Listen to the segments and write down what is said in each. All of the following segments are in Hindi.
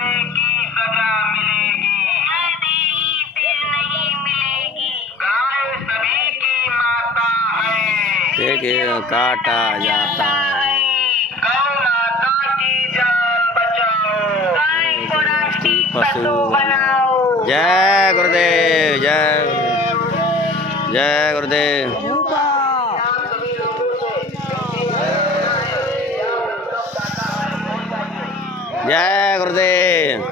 करने की सजा मिलेगी, नहीं फिर नहीं मिलेगी। गाय सभी की माता है, देखिए काटा जाता है। गौ माता की जान बचाओ, गाय को राष्ट्रीय पशु बनाओ। जय गुरुदेव, जय गुरुदेव, जय गुरुदेव। जय गुरुदेव।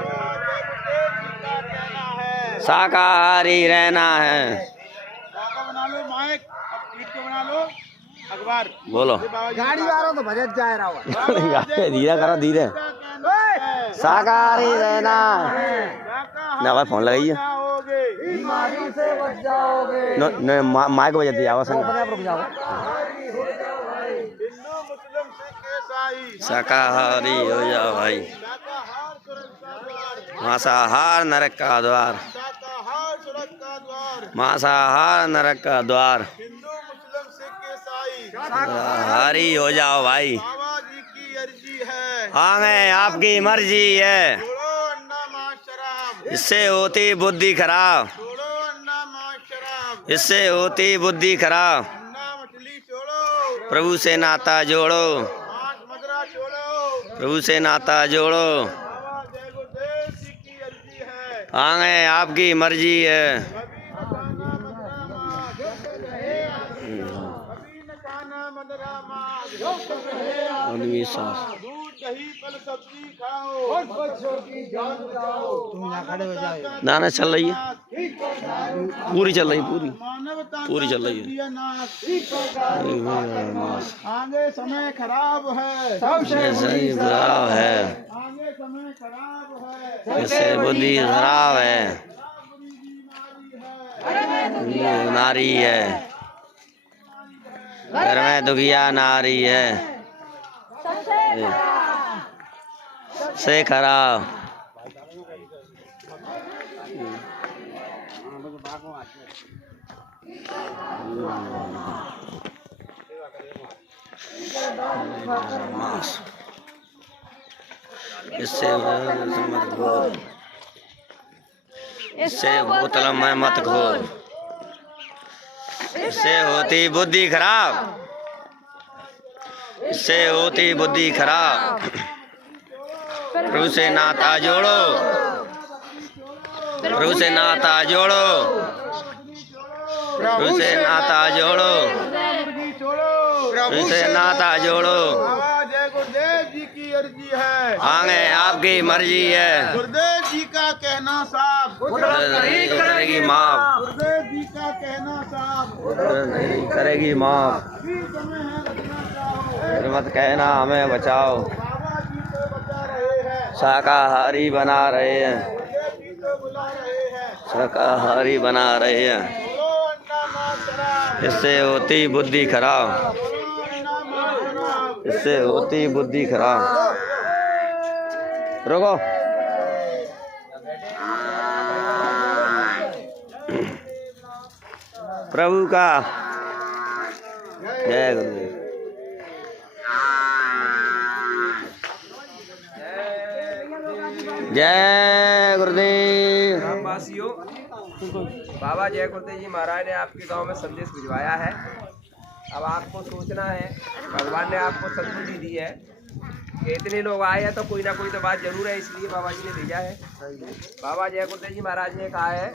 शाकाहारी रहना है। बना लो माइक, पीठ को बना लो अखबार। बोलो। गाड़ी आ रहा तो बजट जा रहा हुआ। धीरे करो, धीरे। शाकाहारी रहना ना भाई, फोन लगाइए। बीमारी से बच जाओगे। माइक बजाती है, आवाज रुक जाओ। हिंदू मुस्लिम सिख ईसाई शाकाहारी हो जाओ भाई। शाकाहार सुरक्षा द्वार, मांसाहार नरक का द्वार, शाकाहार सुरक्षा द्वार। मांसाहार नरक का द्वार। हिंदू मुस्लिम सिख ईसाई शाकाहारी हो जाओ भाई। बाबा जी की अर्जी है। आगे आपकी मर्जी है। छोड़ो अन्ना मांस शराब, इससे होती बुद्धि खराब, छोड़ो अन्ना मांस शराब। इससे होती बुद्धि खराब। अन्ना मछली छोड़ो, प्रभु से नाता जोड़ो, मांस मदिरा छोड़ो। प्रभु से नाता जोड़ो। बाबा जय गुरुदेव जी की अर्जी है। आगे आपकी मर्जी है। कभी न खाना मदिरा मांस, कभी न खाना मदिरा मांस। दूध दही फल सब्जी खाओ, बच्चों की जान बचाओ। तुम ना खड़े हो जाओ। दाना चल रही है, पूरी चल रही, पूरी मानवता पूरी चल रही है। आगे समय खराब है, सही खराब है, आगे समय खराब है। इससे बुद्धि खराब है, बुरी बीमारी है, नारी है, घर में दुखिया नारी है, से खराब। इससे मत घोर, इससे बोतल में मत घोर, इससे होती बुद्धि खराब, इससे होती बुद्धि खराब। प्रभु से नाता जोड़ो, प्रभु से नाता जोड़ो, प्रभु से नाता जोड़ो, मुर्गी छोड़ो। प्रभु से नाता जोड़ो। बाबा जय गुरुदेव जी की अर्जी है। आगे आपकी मर्जी है। गुरुदेव जी का कहना साफ, नहीं करेगी माफ, गुरुदेव जी का कहना साफ। नहीं करेगी माफ। अभी समय है बचना चाहो, फिर मत कहना हमें बचाओ। बाबा जी तो बचा रहे हैं, शाकाहारी बना रहे हैं, गुरुदेव जी तो बुला रहे हैं। शाकाहारी बना रहे हैं। छोड़ो अन्ना मांस शराब, इससे होती बुद्धि खराब, छोड़ो अन्ना मांस शराब। इससे होती बुद्धि खराब। रुको। प्रभु का जय गुरुदेव। जय गुरुदेव। ग्रामवासियों, बाबा जय गुरुदेव जी महाराज ने आपके गांव में संदेश भिजवाया है। अब आपको सोचना है, भगवान ने आपको सद्बुद्धि दी है कि इतने लोग आए हैं तो कोई ना कोई तो बात जरूर है, इसलिए बाबा जी ने भेजा है। बाबा जय गुरुदेव जी महाराज ने कहा है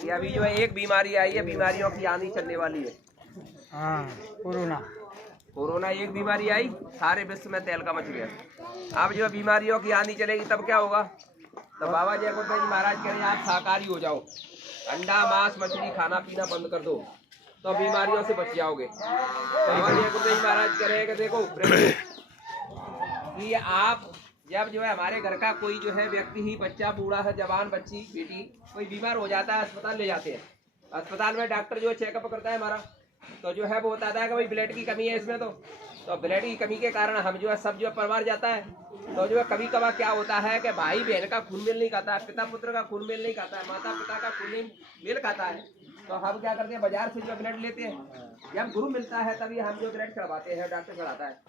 कि अभी जो है एक बीमारी आई है, बीमारियों की आंधी चलने वाली है। कोरोना एक बीमारी आई, सारे विश्व में तहलका मच गया। अब जो बीमारियों की आंधी चलेगी तब क्या होगा? तो बाबा जय गुरुदेव जी महाराज कह रहे हैं आप शाकाहारी हो जाओ, अंडा मांस मछली खाना पीना बंद कर दो तो बीमारियों से बच जाओगे। बाबा जय गुरुदेव जी महाराज कह रहे हैं कि देखो कि आप जब जो है हमारे घर का कोई जो है व्यक्ति ही, बच्चा बूढ़ा है, जवान बच्ची बेटी कोई बीमार हो जाता है, अस्पताल ले जाते हैं। अस्पताल में डॉक्टर जो है चेकअप करता है हमारा, तो जो है वो बताता है कि भाई ब्लड की कमी है इसमें, तो ब्लड की कमी के कारण हम जो है सब जो है परवार जाता है। तो जो है कभी कभार क्या होता है कि भाई बहन का खून मेल नहीं खाता है, पिता पुत्र का खून मेल नहीं खाता है, माता पिता का खून मेल खाता है, तो हम क्या करते हैं बाजार से जो ब्लड लेते हैं। जब गुरु मिलता है तभी हम जो ब्लड चढ़वाते हैं, डॉक्टर चढ़ाता है।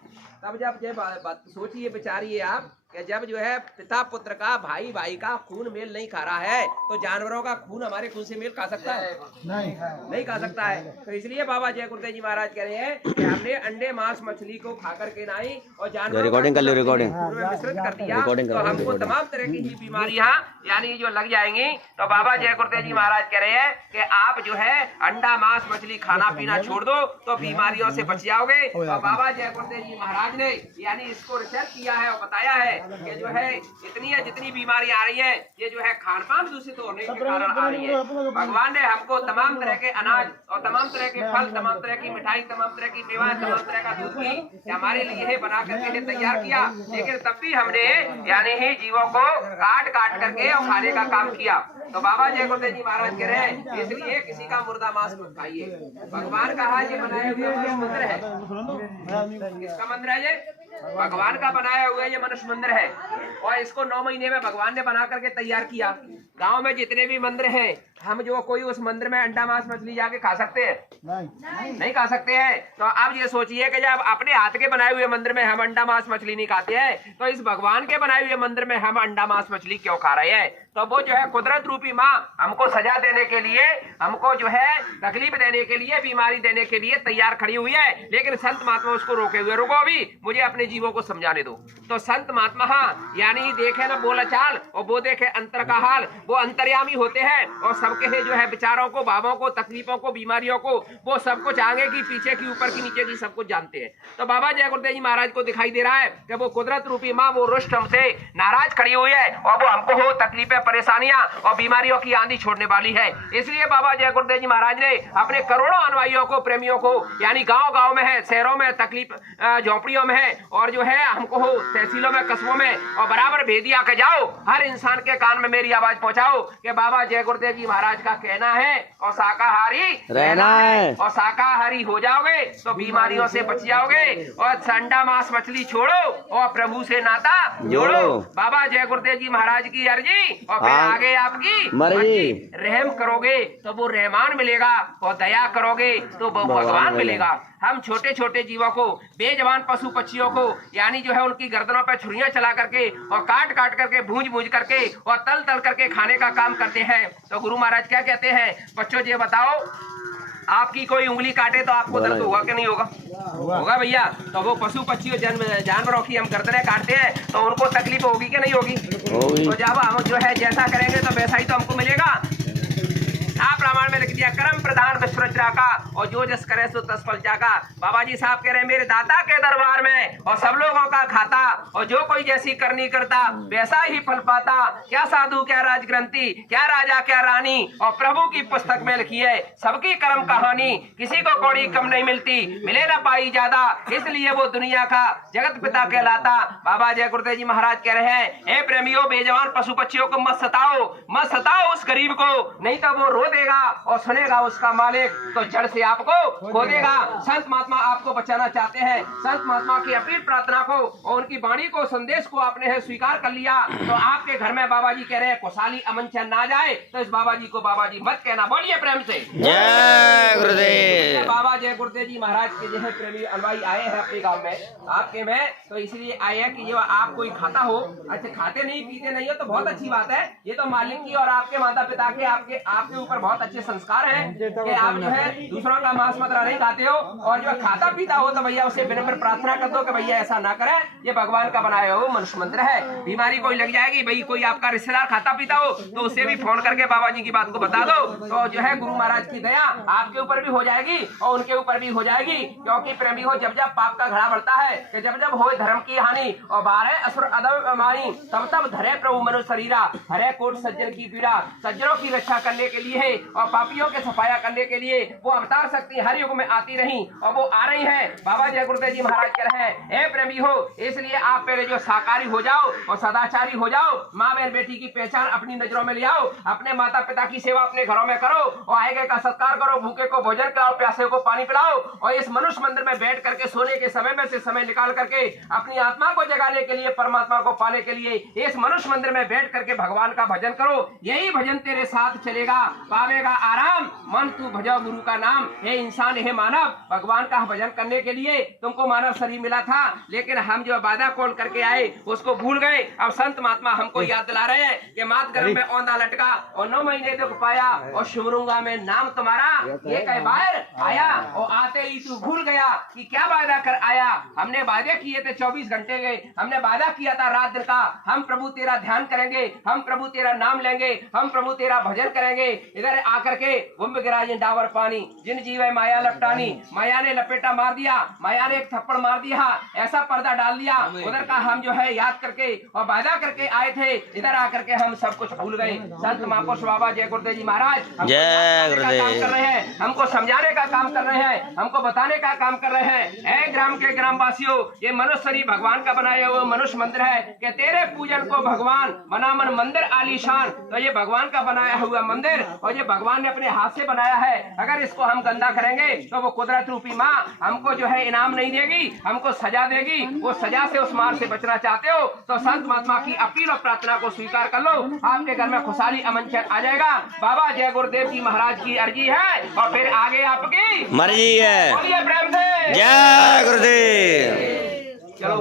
तब जब ये बात सोचिए, विचारिए आप कि जब जो है पिता पुत्र का, भाई भाई का खून मेल नहीं खा रहा है तो जानवरों का खून हमारे खून से मेल खा सकता है? नहीं खा सकता है। तो इसलिए बाबा जय गुरुदेव जी महाराज कह रहे हैं कि हमने अंडे मांस मछली को खा करके नहीं और जानवरों रिकॉर्डिंग कर लो, रिकॉर्डिंग मिश्रित कर दिया रिकॉर्डिंग तो कर लो, हमको रिकॉर्डिंग। तमाम तरह की ही बीमारियां यानी जो लग जाएंगी। तो बाबा जय गुरुदेव जी महाराज कह रहे हैं कि आप जो है अंडा मांस मछली खाना पीना छोड़ दो तो बीमारियों से बच जाओगे। और बाबा जय गुरुदेव जी महाराज ने यानी इसको रिसर्च किया है और बताया है कि जो है जितनी बीमारियां आ रही है ये जो है खान पान दूषित होने के कारण आ रही है। भगवान ने हमको तमाम तरह के अनाज और तमाम तरह के फल, तमाम तरह की मिठाई, तमाम तरह की मेवा, तमाम तरह का दूध भी हमारे लिए बना करके तैयार किया, लेकिन तब भी हमने यानी ही जीवों को काट काट करके और खाने का काम किया। तो बाबा जय गुरुदेव जी महाराज कह रहे हैं इसलिए किसी का मुर्दा मांस मत खाइए। भगवान का हाथ ये बनाया हुआ मंदिर है, किसका मंदिर है ये? भगवान का बनाया हुआ ये मनुष्य मंदिर है और इसको 9 महीने में भगवान ने बना करके तैयार किया। गांव में जितने भी मंदिर हैं हम जो कोई उस मंदिर में अंडा मांस मछली जाके खा सकते हैं? नहीं खा सकते हैं। तो अब ये सोचिए कि जब अपने हाथ के बनाए हुए मंदिर में हम अंडा मांस मछली नहीं खाते हैं तो इस भगवान के बनाए हुए मंदिर में हम अंडा मांस मछली क्यों खा रहे हैं? तो वो जो है कुदरत रूपी माँ हमको सजा देने के लिए, हमको जो है तकलीफ देने के लिए, बीमारी देने के लिए तैयार खड़ी हुई है, लेकिन संत महात्मा उसको रोके हुए। रुको अभी मुझे अपने जीवों को समझाने दो। तो संत महात्मा यानी देखे ना बोला चाल और वो देखे अंतर का हाल, वो अंतर्यामी होते हैं और सबके जो है विचारों को, भावों को, तकलीफों को, बीमारियों को वो सब कुछ आगे की, पीछे की, ऊपर की, नीचे की सब कुछ जानते हैं। तो बाबा जय गुरुदेव जी महाराज को दिखाई दे रहा है कि वो कुदरत रूपी माँ वो रुष्ट हमसे नाराज खड़ी हुई है और वो हमको हो तकलीफें, परेशानियां और बीमारियों की आंधी छोड़ने वाली है। इसलिए बाबा जय गुरुदेव जी महाराज ने अपने करोड़ों अनुयायियों को, प्रेमियों को यानी गांव-गांव में है, शहरों में तकलीफ, झोपड़ियों में है और जो है हमको हो तहसीलों में, कस्बों में और बराबर भेदिया के जाओ, हर इंसान के कान में मेरी आवाज पहुंचाओ कि बाबा जय गुरुदेव जी महाराज का कहना है और शाकाहारी रहना है और शाकाहारी हो जाओगे तो बीमारियों से बच जाओगे और अंडा मांस मछली छोड़ो और प्रभु से नाता जोड़ो। बाबा जय गुरुदेव जी महाराज की अर्जी और फिर आगे आपकी मर्जी। रहम करोगे तो वो रहमान मिलेगा और दया करोगे तो वो भगवान मिलेगा। हम छोटे छोटे जीवों को, बेजवान पशु पक्षियों को यानी जो है उनकी गर्दनों पर छुरियां चला करके और काट काट करके, भूंज भूंज करके और तल तल करके खाने का काम करते हैं। तो गुरु महाराज क्या कहते हैं? बच्चों ये बताओ, आपकी कोई उंगली काटे तो आपको दर्द होगा कि नहीं होगा? होगा भैया। तो वो पशु पक्षियों जानवरों की हम गर्दनें काटते हैं तो उनको तकलीफ होगी कि नहीं होगी? तो जब हम जो है जैसा करेंगे तो वैसा ही तो हमको मिलेगा। आप रामायण में लिख दिया कर्म प्रधान विश्वरचना का और जो जस करे सो तस फल जागा। बाबा जी साहब कह रहे हैं मेरे दाता के दरबार में और सब लोगों का खाता और जो कोई जैसी करनी करता वैसा ही फल पाता। क्या साधु, क्या राजग्रंथी, क्या राजा, क्या रानी और प्रभु की पुस्तक में लिखी है सबकी कर्म कहानी। किसी को कौड़ी कम नहीं मिलती, मिले ना पाई ज्यादा, इसलिए वो दुनिया का जगत पिता कहलाता। बाबा जय गुरुदेव जी महाराज कह रहे हैं हे प्रेमियों, बेजवान पशु पक्षियों को मत सताओ उस गरीब को, नहीं तो वो रो देगा और सुनेगा उसका मालिक तो जड़ से आपको खो देगा। संत महात्मा आपको बचाना चाहते हैं। संत महात्मा की अपील प्रार्थना को और उनकी वाणी को, संदेश को आपने है स्वीकार कर लिया तो आपके घर में बाबा जी कह रहे हैं खुशहाली अमन चैन ना जाए तो इस बाबा जी को बाबा जी मत कहना। बोलिए प्रेम से जय गुरुदेव। बाबा जय गुरुदेव जी महाराज के जो है प्रेमी अनुयायी आए हैं अपने गाँव में, आपके में, तो इसलिए आए हैं कि जो आप कोई खाता हो, अच्छा खाते नहीं पीते नहीं हो तो बहुत अच्छी बात है। ये तो मालिक की और आपके माता पिता के आपके ऊपर बहुत अच्छे संस्कार हैं कि आप जो है दूसरों का मांस मदिरा नहीं खाते हो और जो खाता पीता हो तो भैया उसे विनम्र प्रार्थना कर दो कि भैया ऐसा ना करे, ये भगवान का बनाया हो मनुष्य मंत्र है। बीमारी कोई लग जाएगी, भाई कोई आपका रिश्तेदार खाता पीता हो तो उसे भी फोन करके बाबा जी की बात को बता दो तो जो है गुरु महाराज की दया आपके ऊपर भी हो जाएगी और उनके ऊपर भी हो जाएगी। क्योंकि प्रेमी हो जब जब पाप का घड़ा बढ़ता है कि जब जब हो धर्म की हानि और बारह असुर अदब मानी तब तब धरे प्रभु मनुष्य शरीरा, हरे कोट सज्जन की पीड़ा। सज्जनों की रक्षा करने के लिए और पापियों के सफाया करने के लिए वो अवतार शक्ति हर युग में आती रही और वो आ रही है। बाबा जय गुरुदेव जी महाराज कह रहे हैं हे प्रेमी हो, इसलिए आप पहले जो साकारी हो जाओ और सदाचारी हो जाओ, माँ बहन बेटी की पहचान अपनी नजरों में ले आओ, अपने माता पिता की सेवा अपने घरों में करो और आएगे का सत्कार करो, भूखे को भोजन कराओ, प्यासे को पानी पिलाओ और इस मनुष्य मंदिर में बैठ करके सोने के समय में से समय निकाल करके अपनी आत्मा को जगाने के लिए, परमात्मा को पाने के लिए इस मनुष्य मंदिर में बैठ करके भगवान का भजन करो। यही भजन तेरे साथ चलेगा, पावेगा आराम, मन तू भजो गुरु का नाम। हे इंसान भगवान हे मानव, भगवान का भजन करने के लिए तुमको मानव शरीर मिला था, लेकिन हम जो वादा कौन करके आए उसको भूल गए। अब संत महात्मा हमको याद दिला रहे हैं कि मात गर्भ में औंधा लटका और 9 महीने तक पाया और सिमरूंगा में नाम तुम्हारा, ये कई बार आया और आते ही तू भूल गया कि क्या वादा कर आया। हमने वादे किए थे 24 घंटे के, हमने वादा किया था रात दिन का, हम प्रभु तेरा ध्यान करेंगे, हम प्रभु तेरा नाम लेंगे, हम प्रभु तेरा भजन करेंगे। इधर आकर के बुम्ब गिरा जिन डावर पानी, जिन जीवे माया लपटानी, माया ने लपेटा मार दिया, माया ने एक थप्पड़ मार दिया, ऐसा पर्दा डाल दिया। उधर का हम जो है याद करके और वादा करके आए थे, इधर आकर के हम सब कुछ भूल गए। संत महापुरुष बाबा जय गुरुदेव जी महाराज जय गुरुदेव काम कर रहे हैं, हमको समझाने का काम कर रहे हैं, हमको बताने का काम कर रहे हैं। ऐ ग्राम के ग्रामवासियों, ये मनुष्य शरीर भगवान का बनाया हुआ मनुष्य मंदिर है कि तेरे पूजन को भगवान बना मन मंदिर आलीशान। तो ये भगवान का बनाया हुआ मंदिर और ये भगवान ने अपने हाथ से बनाया है। अगर इसको हम गंदा करेंगे तो वो कुदरत रूपी माँ हमको जो है इनाम नहीं देगी, हमको सजा देगी। वो सजा से उस मार से बचना चाहते हो तो संत महात्मा की अपील और प्रार्थना को स्वीकार कर लो, आपके घर में खुशहाली अमन चैन आ जाएगा। बाबा जय गुरुदेव जी महाराज की अर्जी है और फिर आगे आपकी मर्जी है। बोलिए प्रेम से जय गुरुदेव। चलो